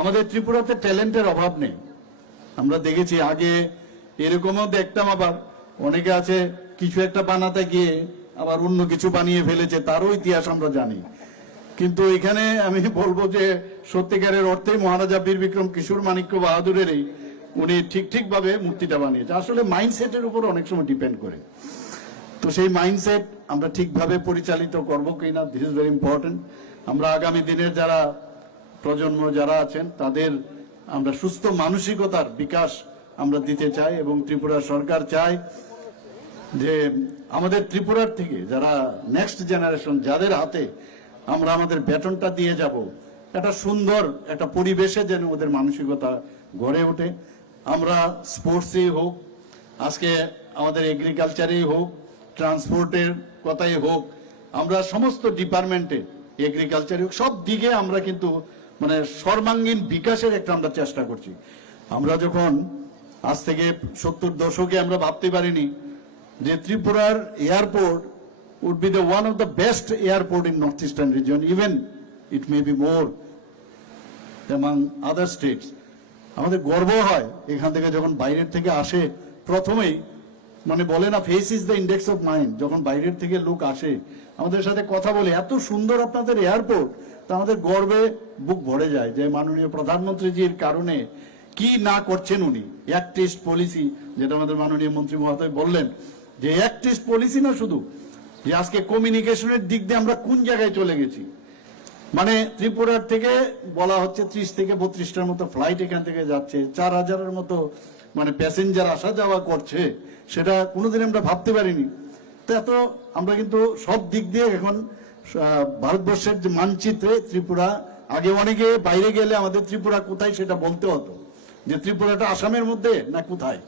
আমাদের ত্রিপুরাতে ট্যালেন্টের অভাব নেই। আমরা দেখেছি আগে এরকমও দেখতাম আবার। অনেকে আছে, কিছু একটা বানাতে গিয়ে আবার অন্য কিছু বানিয়ে ফেলেছে, তারও ইতিহাস আমরা জানি। কিন্তু এখানে আমি বলব যে সত্যিকারের অর্থেই মহারাজা বীর বিক্রম কিশোর মাণিক্য বাহাদুরেরই উনি ঠিক ঠিক ভাবে মূর্তিটা বানিয়েছে। আসলে মাইন্ডসেটের উপর অনেক সময় ডিপেন্ড করে। তো সেই মাইন্ডসেট আমরা ঠিকভাবে পরিচালিত করব কিনা দিস ইজ ভেরি ইম্পর্টেন্ট আমরা আগামী দিনের যারা প্রজন্ম যারা আছেন, তাদের আমরা সুস্থ মানসিকতার বিকাশ আমরা দিতে চাই এবং ত্রিপুরা সরকার চায় যে আমাদের ত্রিপুরার থেকে যারা নেক্সট জেনারেশন যাদের হাতে আমরা আমাদের বেতনটা দিয়ে যাব, একটা সুন্দর একটা পরিবেশে যেন ওদের মানসিকতা গড়ে ওঠে। আমরা স্পোর্টসেই হোক, আজকে আমাদের এগ্রিকালচারেই হোক ট্রান্সপোর্টের কথাই হোক, আমরা সমস্ত ডিপার্টমেন্টে এগ্রিকালচারে হোক, সব দিকে আমরা কিন্তু মানে সর্বাঙ্গীন বিকাশের একটা আমরা চেষ্টা করছি। আমরা যখন আজ থেকে সত্তর দশকে আমরা ভাবতে পারিনি যে ত্রিপুরার airport would be the one of the best airport in northeastern region, even it may be more among other states. আমাদের গর্ব হয় এখান থেকে যখন বাইরের থেকে আসে প্রথমেই মানে বলে না face is the index of mind যখন বাইরের থেকে লোক আসে, আমাদের সাথে কথা বলে, এত সুন্দর আপনাদের এয়ারপোর্ট তা আমাদের গর্বে বুক ভরে যায় যে মাননীয় প্রধানমন্ত্রীজির কারণে কি না করছেন উনি। এক টেস্ট পলিসি, যেটা আমাদের মাননীয় মন্ত্রী মহোদয় বললেন, যে এক টেস্ট পলিসি না শুধু, যে আজকে কমিউনিকেশনের দিক দিয়ে আমরা কোন জায়গায় চলে গেছি। মানে ত্রিপুরার থেকে বলা হচ্ছে ত্রিশ থেকে বত্রিশটার মতো ফ্লাইট এখান থেকে যাচ্ছে, চার হাজারের মতো মানে প্যাসেঞ্জার আসা যাওয়া করছে, সেটা কোনোদিন আমরা ভাবতে পারিনি। তো এত আমরা কিন্তু সব দিক দিয়ে এখন ভারতবর্ষের যে মানচিত্রে ত্রিপুরা, আগে অনেকে বাইরে গেলে আমাদের ত্রিপুরা কোথায় সেটা বলতে হতো। যে ত্রিপুরাটা আসামের মধ্যে না কোথায়?